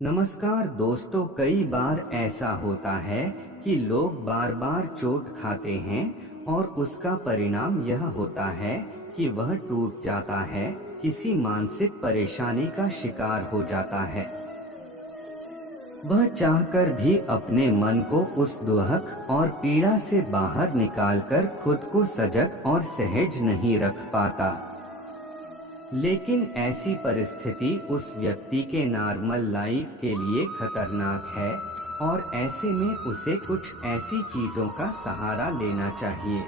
नमस्कार दोस्तों, कई बार ऐसा होता है कि लोग बार बार चोट खाते हैं और उसका परिणाम यह होता है कि वह टूट जाता है, किसी मानसिक परेशानी का शिकार हो जाता है। वह चाहकर भी अपने मन को उस दुहक और पीड़ा से बाहर निकालकर खुद को सजग और सहज नहीं रख पाता। लेकिन ऐसी परिस्थिति उस व्यक्ति के नॉर्मल लाइफ के लिए खतरनाक है और ऐसे में उसे कुछ ऐसी चीजों का सहारा लेना चाहिए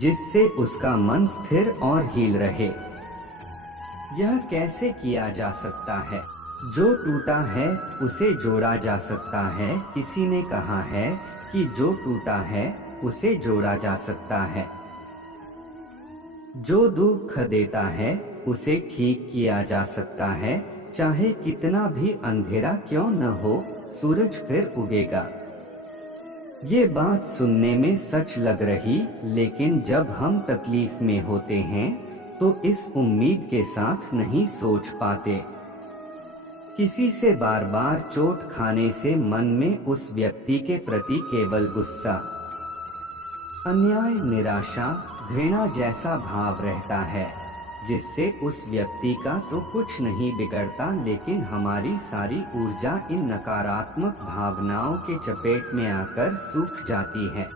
जिससे उसका मन स्थिर और हील रहे। यह कैसे किया जा सकता है? जो टूटा है उसे जोड़ा जा सकता है। किसी ने कहा है कि जो टूटा है उसे जोड़ा जा सकता है। जो दुख देता है उसे ठीक किया जा सकता है। चाहे कितना भी अंधेरा क्यों न हो, सूरज फिर उगेगा। ये बात सुनने में सच लग रही, लेकिन जब हम तकलीफ में होते हैं तो इस उम्मीद के साथ नहीं सोच पाते। किसी से बार बार चोट खाने से मन में उस व्यक्ति के प्रति केवल गुस्सा, अन्याय, निराशा, घृणा जैसा भाव रहता है, जिससे उस व्यक्ति का तो कुछ नहीं बिगड़ता, लेकिन हमारी सारी ऊर्जा इन नकारात्मक भावनाओं के चपेट में आकर सूख जाती है।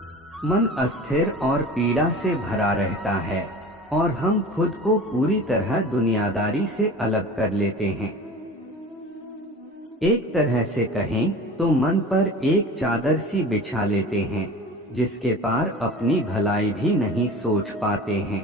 मन अस्थिर और पीड़ा से भरा रहता है और हम खुद को पूरी तरह दुनियादारी से अलग कर लेते हैं। एक तरह से कहें तो मन पर एक चादर सी बिछा लेते हैं जिसके पार अपनी भलाई भी नहीं सोच पाते हैं।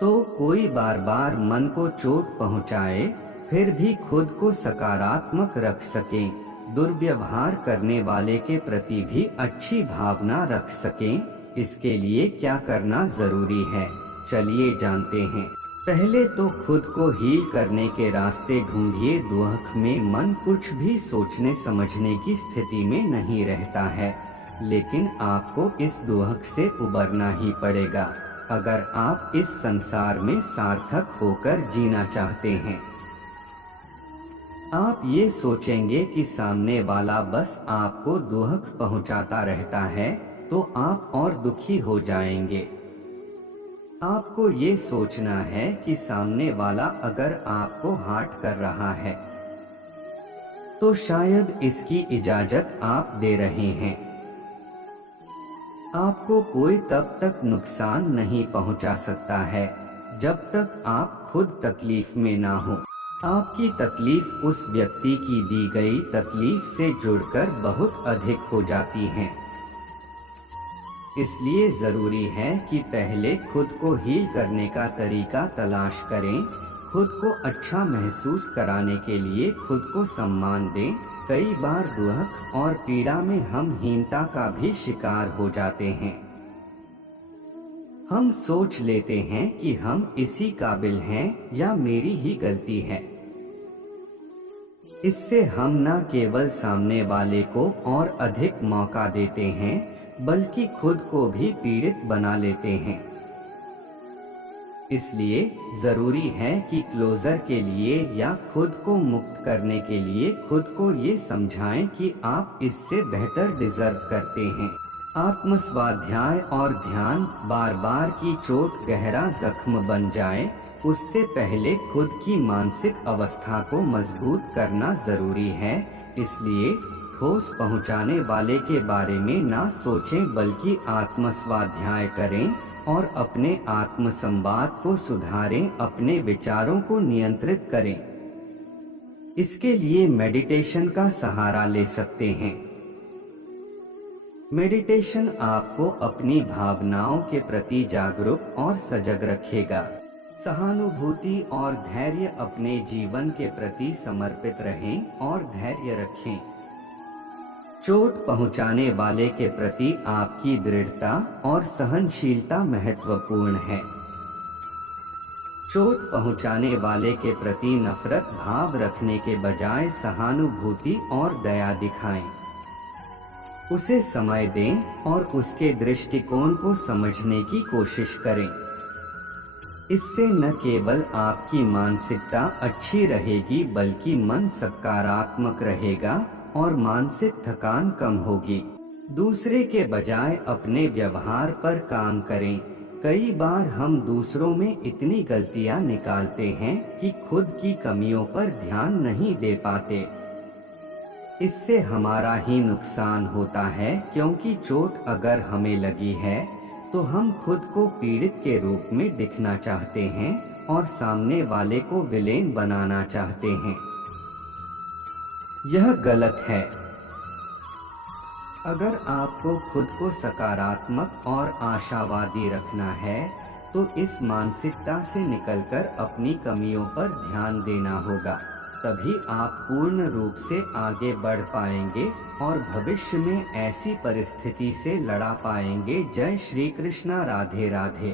तो कोई बार बार मन को चोट पहुंचाए फिर भी खुद को सकारात्मक रख सकें, दुर्व्यवहार करने वाले के प्रति भी अच्छी भावना रख सकें, इसके लिए क्या करना जरूरी है, चलिए जानते हैं। पहले तो खुद को हील करने के रास्ते ढूंढिए। दुख में मन कुछ भी सोचने समझने की स्थिति में नहीं रहता है, लेकिन आपको इस दुख से उबरना ही पड़ेगा अगर आप इस संसार में सार्थक होकर जीना चाहते हैं। आप ये सोचेंगे कि सामने वाला बस आपको दुख पहुंचाता रहता है तो आप और दुखी हो जाएंगे। आपको ये सोचना है कि सामने वाला अगर आपको हर्ट कर रहा है तो शायद इसकी इजाजत आप दे रहे हैं। आपको कोई तब तक नुकसान नहीं पहुंचा सकता है जब तक आप खुद तकलीफ में ना हो। आपकी तकलीफ उस व्यक्ति की दी गई तकलीफ से जुड़कर बहुत अधिक हो जाती है। इसलिए जरूरी है कि पहले खुद को हील करने का तरीका तलाश करें। खुद को अच्छा महसूस कराने के लिए खुद को सम्मान दें। कई बार दुख और पीड़ा में हम हीनता का भी शिकार हो जाते हैं। हम सोच लेते हैं कि हम इसी काबिल हैं या मेरी ही गलती है। इससे हम न केवल सामने वाले को और अधिक मौका देते हैं बल्कि खुद को भी पीड़ित बना लेते हैं। इसलिए जरूरी है कि क्लोजर के लिए या खुद को मुक्त करने के लिए खुद को ये समझाएं कि आप इससे बेहतर डिजर्व करते हैं। आत्मस्वाध्याय और ध्यान। बार बार की चोट गहरा जख्म बन जाए उससे पहले खुद की मानसिक अवस्था को मजबूत करना जरूरी है। इसलिए ठोस पहुंचाने वाले के बारे में ना सोचें बल्कि आत्मस्वाध्याय करें और अपने आत्मसंवाद को सुधारें, अपने विचारों को नियंत्रित करें। इसके लिए मेडिटेशन का सहारा ले सकते हैं। मेडिटेशन आपको अपनी भावनाओं के प्रति जागरूक और सजग रखेगा। सहानुभूति और धैर्य। अपने जीवन के प्रति समर्पित रहें और धैर्य रखें। चोट पहुंचाने वाले के प्रति आपकी दृढ़ता और सहनशीलता महत्वपूर्ण है। चोट पहुंचाने वाले के प्रति नफरत भाव रखने के बजाय सहानुभूति और दया दिखाएं। उसे समय दें और उसके दृष्टिकोण को समझने की कोशिश करें। इससे न केवल आपकी मानसिकता अच्छी रहेगी बल्कि मन सकारात्मक रहेगा और मानसिक थकान कम होगी। दूसरे के बजाय अपने व्यवहार पर काम करें। कई बार हम दूसरों में इतनी गलतियां निकालते हैं कि खुद की कमियों पर ध्यान नहीं दे पाते। इससे हमारा ही नुकसान होता है, क्योंकि चोट अगर हमें लगी है तो हम खुद को पीड़ित के रूप में दिखना चाहते हैं और सामने वाले को विलेन बनाना चाहते हैं। यह गलत है। अगर आपको खुद को सकारात्मक और आशावादी रखना है तो इस मानसिकता से निकलकर अपनी कमियों पर ध्यान देना होगा। तभी आप पूर्ण रूप से आगे बढ़ पाएंगे और भविष्य में ऐसी परिस्थिति से लड़ा पाएंगे। जय श्री कृष्णा। राधे राधे।